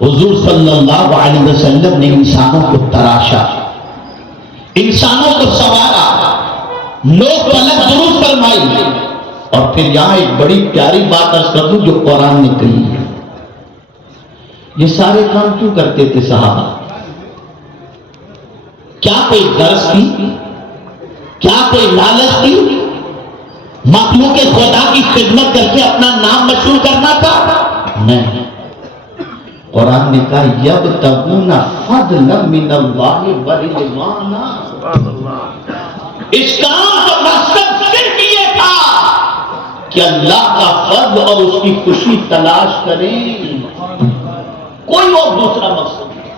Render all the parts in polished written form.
حضور صلی اللہ علیہ وسلم نے انسانوں کو تراشا، انسانوں کو سنوارا، نوک پلک درست فرمائی، اور پھر یہاں ایک بڑی پیاری بات عرض کر دوں جو قرآن نے کہی ہے۔ یہ سارے کام کیوں کرتے تھے صحابہ؟ کیا کوئی غرض تھی؟ کیا کوئی لالچ تھی؟ مخلوق خدا کی خدمت کر کے اپنا نام مشہور کرنا تھا؟ نہیں، قرآن نے کہا یبتغون فضلا من اللہ ورضوانا۔ اس کام کا مقصد صرف یہ تھا کہ اللہ کا فضل اور اس کی خوشی تلاش کریں، کوئی اور دوسرا مقصد نہیں،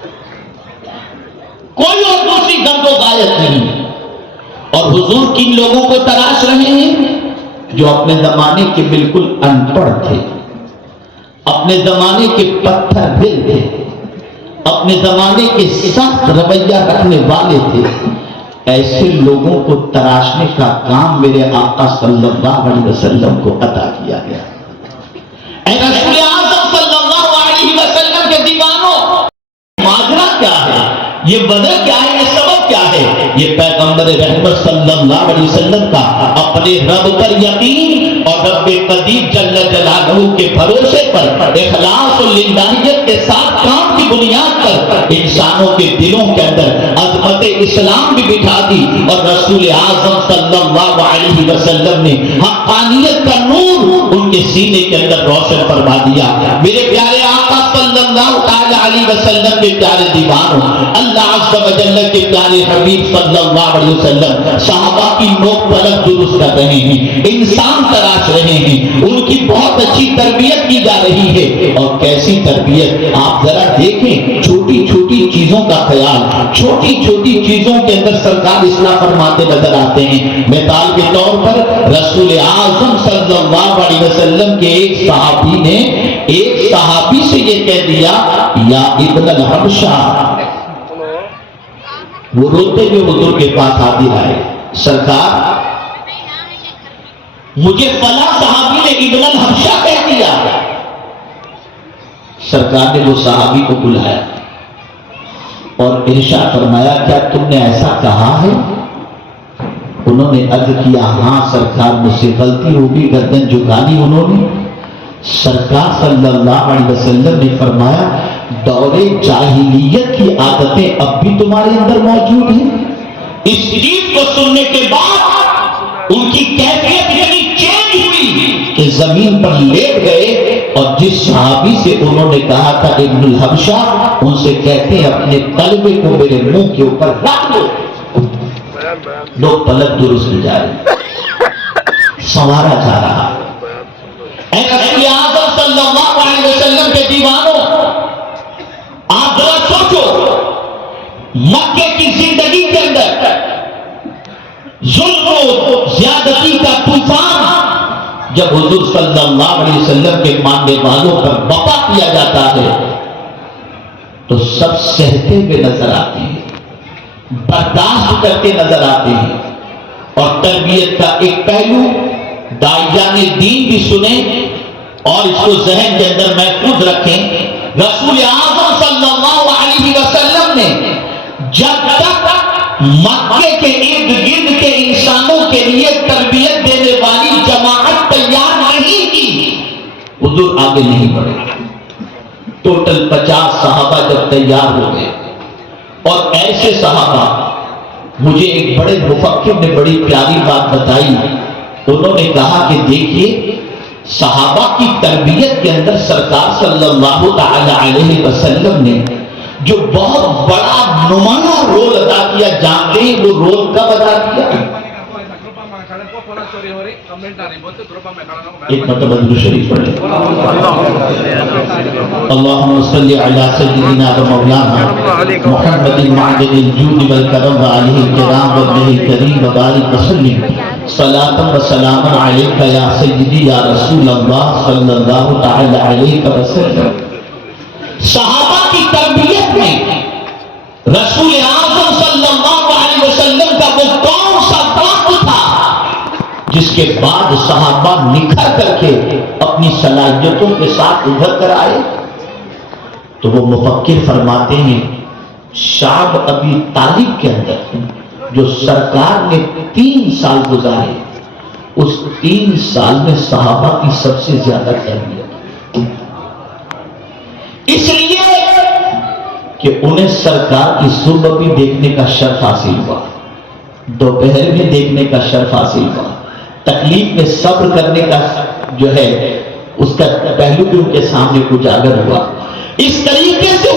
کوئی اور دوسری غرض و غایت نہیں۔ اور حضور کن لوگوں کو تلاش رہے ہیں؟ جو اپنے زمانے کے بالکل ان پڑھ تھے، اپنے زمانے کے پتھر دل تھے، اپنے زمانے کے سخت رویہ رکھنے والے تھے۔ ایسے لوگوں کو تراشنے کا کام میرے آقا صلی اللہ علیہ وسلم کو عطا کیا گیا۔ اے رسول اعظم صلی اللہ علیہ وسلم کے دیوانوں، ماجرا کیا ہے؟ یہ وجہ کیا ہے؟ یہ سبب کیا ہے؟ یہ پیغمبر رحمت صلی اللہ علیہ وسلم کا اپنے رب پر یقین اور رب قدیر جل جلالہ کے بھروسے پر اخلاص و للہیت کے ساتھ کام کی بنیاد پر انسانوں کے دلوں کے اندر عظمت اسلام بھی بٹھا دی، اور رسول اعظم صلی اللہ علیہ وسلم نے حقانیت کا نور ان کے سینے کے اندر روشن فرما دیا۔ میرے پیارے آقا صلی اللہ علیہ وسلم کے پیارے دیوانوں، اللہ عز و جل کے پیارے حبیب صلی اللہ علیہ وسلم صحابہ کی نوک پلک درست کر رہے ہیں، انسان تراش رہے ہیں، ان کی بہت اچھی تربیت کی جا رہی ہے۔ اور کیسی تربیت؟ آپ ذرا دیکھیں، چھوٹی چھوٹی چیزوں کا خیال، چھوٹی چھوٹی چیزوں کے اندر سرکار اصلاح فرماتے نظر آتے ہیں۔ مثال کے طور پر رسول اعظم صلی اللہ علیہ وسلم کے ایک صحابی نے ایک صحابی سے یہ کہہ دیا، یا ابن الحبشہ۔ وہ روتے ہوئے حضور کے پاس حاضر آئے، سرکار مجھے فلاں صحابی نے ابن الحبشہ کہہ دیا۔ سرکار نے وہ صحابی کو بلایا اور ارشاد فرمایا، کیا تم نے ایسا کہا ہے؟ انہوں نے عرض کیا، ہاں سرکار مجھ سے غلطی ہوگی، گردن جھکا دی انہوں نے۔ سرکار صلی اللہ علیہ وسلم نے فرمایا، دور جاہلیت کی عادتیں اب بھی تمہارے اندر موجود ہیں؟ اس چیز کو سننے کے بعد ان کی کیفیت اتنی چینج ہوئی کہ زمین پر لیٹ گئے، اور جس صحابی سے انہوں نے کہا تھا ابن الحبشہ، ان سے کہتے ہیں اپنے تلوے کو میرے منہ کے اوپر رکھ دو۔ لوگ پلک درست جا رہے، سنوارا جا رہا۔ اے رسول اعظم صلی اللہ علیہ وسلم کے دیوانوں، آپ ذرا سوچو، مکے کی زندگی کے اندر ظلم و زیادتی کا طوفان جب حضور صلی اللہ علیہ وسلم کے ماننے والوں پر بپا کیا جاتا ہے تو سب سہتے ہوئے نظر آتے ہیں، برداشت کرتے نظر آتے ہیں۔ اور تربیت کا ایک پہلو داعیان دین بھی سنیں اور اس کو ذہن کے اندر محفوظ رکھیں۔ رسول اعظم صلی اللہ علیہ وسلم نے جب تک مکے کے ارد گرد کے انسانوں کے لیے تربیت دینے والی جماعت تیار نہیں کی، حضور آگے نہیں بڑھے۔ ٹوٹل 50 صحابہ جب تیار ہو گئے، اور ایسے صحابہ، مجھے ایک بڑے مفکر نے بڑی پیاری بات بتائی، انہوں نے کہا کہ دیکھیے، صحابہ کی تربیت کے اندر سرکار صلی اللہ تعالی علیہ وسلم نے جو بہت بڑا نمایاں رول ادا کیا، جانتے ہیں وہ رول کب ادا کیا؟ ایک مرتبہ درود شریف پڑھیں۔ اللہم صلی علی سیدنا و مولانا محمد معدن الجود والکرم وآلہ الکرام وابنہ الکریم وبارک وسلم صلاۃ و سلام علیک یا سیدی یا رسول اللہ صلی اللہ تعالی علیہ وسلم۔ صحابہ کی تربیت میں رسول اعظم صلی اللہ علیہ وسلم کا وہ کون سا کام تھا جس کے بعد صحابہ نکھر کر کے اپنی صلاحیتوں کے ساتھ ابھر کر آئے؟ تو وہ مفکر فرماتے ہیں شعب ابی طالب کے اندر جو سرکار نے 3 سال گزارے، اس 3 سال میں صحابہ کی سب سے زیادہ تربیت، اس لیے کہ انہیں سرکار کی صبح بھی دیکھنے کا شرف حاصل ہوا، دوپہر میں دیکھنے کا شرف حاصل ہوا، تکلیف میں صبر کرنے کا جو ہے اس کا پہلو بھی ان کے سامنے اجاگر ہوا۔ اس طریقے سے